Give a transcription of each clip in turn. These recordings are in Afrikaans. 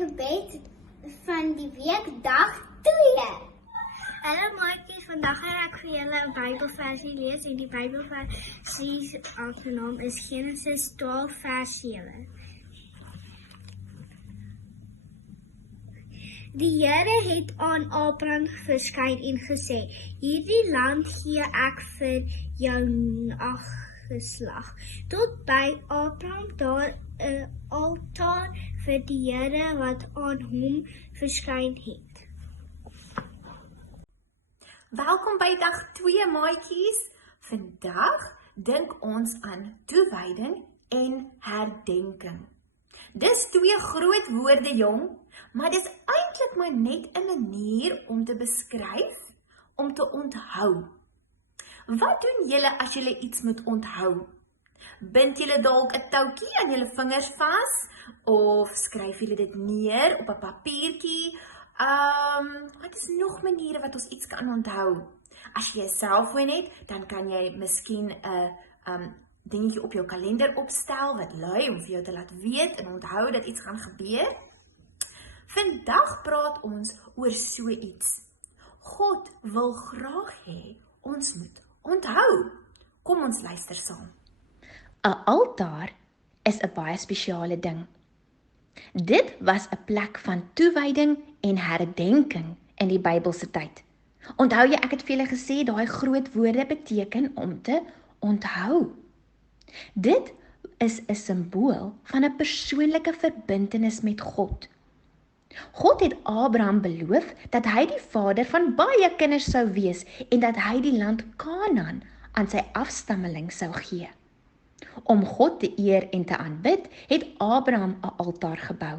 gebed van die week, dag 2. Hallo maatjies, vandag gaan ek vir julle 'n Bybelversie lees en die Bybelversie se naam is Genesis 12 vers 7. Die Here het aan Abraham verskyn en gesê: "Hierdie land gee ek vir jou nageslag." Tot by Abraham daar 'n altaar vir die Here wat aan hom verskyn het. Welkom by dag 2 maatjies. Vandag dink ons aan toewyding en herdenking. Dis 2 groot woorde jong, maar dis eintlik maar net 'n manier om te beskryf, om te onthou. Wat doen julle as julle iets moet onthou? Bind julle dalk 'n toukie aan julle vingers vas of skryf julle dit neer op 'n papiertjie? Wat is nog maniere wat ons iets kan onthou? As jy 'n selfoon het, dan kan jy miskien 'n dingetjie op jou kalender opstel wat lui om vir jou te laat weet en onthou dat iets gaan gebeur. Vandag praat ons oor so iets. God wil graag hê ons moet onthou. Kom ons luister saam. 'n Altaar is 'n baie spesiale ding. Dit was 'n plek van toewyding en herdenking in die Bybelse tyd. Onthou jy, ek het vir julle gesê, daai groot woorde beteken om te onthou. Dit is 'n simbool van 'n persoonlike verbintenis met God. God het Abraham beloof dat hy die vader van baie kinders sou wees en dat hy die land Kanaan aan sy afstammeling sou gee. Om God te eer en te aanbid, het Abraham 'n altaar gebou.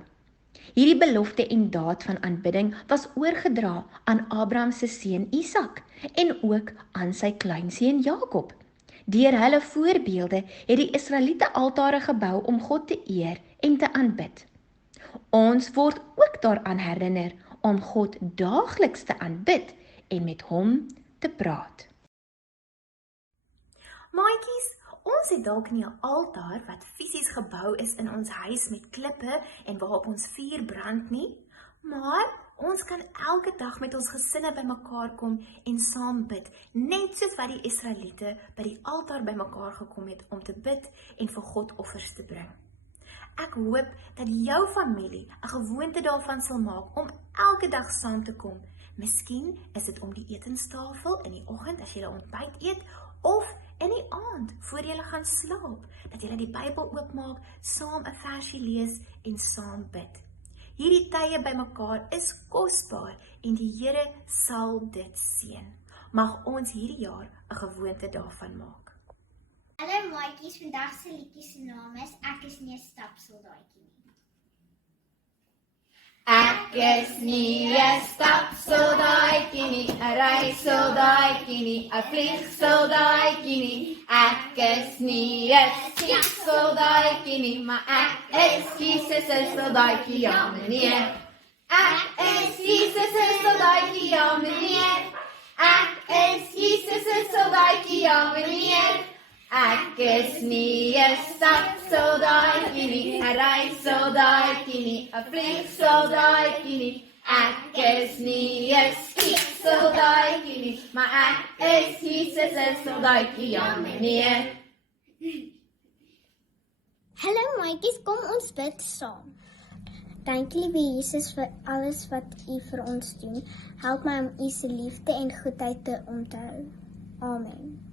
Hierdie belofte en daad van aanbidding was oorgedra aan Abraham se seun Isak en ook aan sy kleinseun Jakob. Deur hulle voorbeelde het die Israeliete altare gebou om God te eer en te aanbid. Ons word ook daaraan herinner om God daagliks te aanbid en met hom te praat. Maatjies, ons het dalk nie 'n altaar wat fisies gebou is in ons huis met klippe en waarop ons vuur brand nie, maar ons kan elke dag met ons gesinne bymekaar kom en saam bid, net soos wat die Israeliete by die altaar bymekaar gekom het om te bid en vir God offers te bring. Ek hoop dat jou familie 'n gewoonte daarvan sal maak om elke dag saam te kom. Miskien is dit om die etenstafel in die oggend as jy ontbyt eet, of in die aand voor jy gaan slaap, dat jy die Bybel oopmaak, saam 'n versie lees en saam bid. Hierdie tye bymekaar is kosbaar en die Here sal dit seën. Mag ons hierdie jaar 'n gewoonte daarvan maak. Hallo maatjies, vandag se liedjie se naam is Ek is nie 'n stapsoldaatjie nie. Ek is nie 'n stapsoldaatjie nie, 'n reissoldaatjie nie, 'n vliegsoldaatjie nie. Ek is nie 'n skietsoldaatjie nie, maar ek is Jesus se soldaatjie, ja meneer. Ek is Jesus se soldaatjie, ja meneer. Ek is Jesus se soldaatjie, ja meneer. Ek is nie 'n stapsoldaatjie nie, 'n reissoldaatjie nie, 'n vliegsoldaatjie nie. Ek is nie 'n skietsoldaatjie nie, maar ek is Jesus se soldaatjie, ja meneer. Hallo maatjies, kom ons bid saam. Dankie liewe Jesus vir alles wat U vir ons doen. Help my om U se liefde en goedheid te onthou. Amen.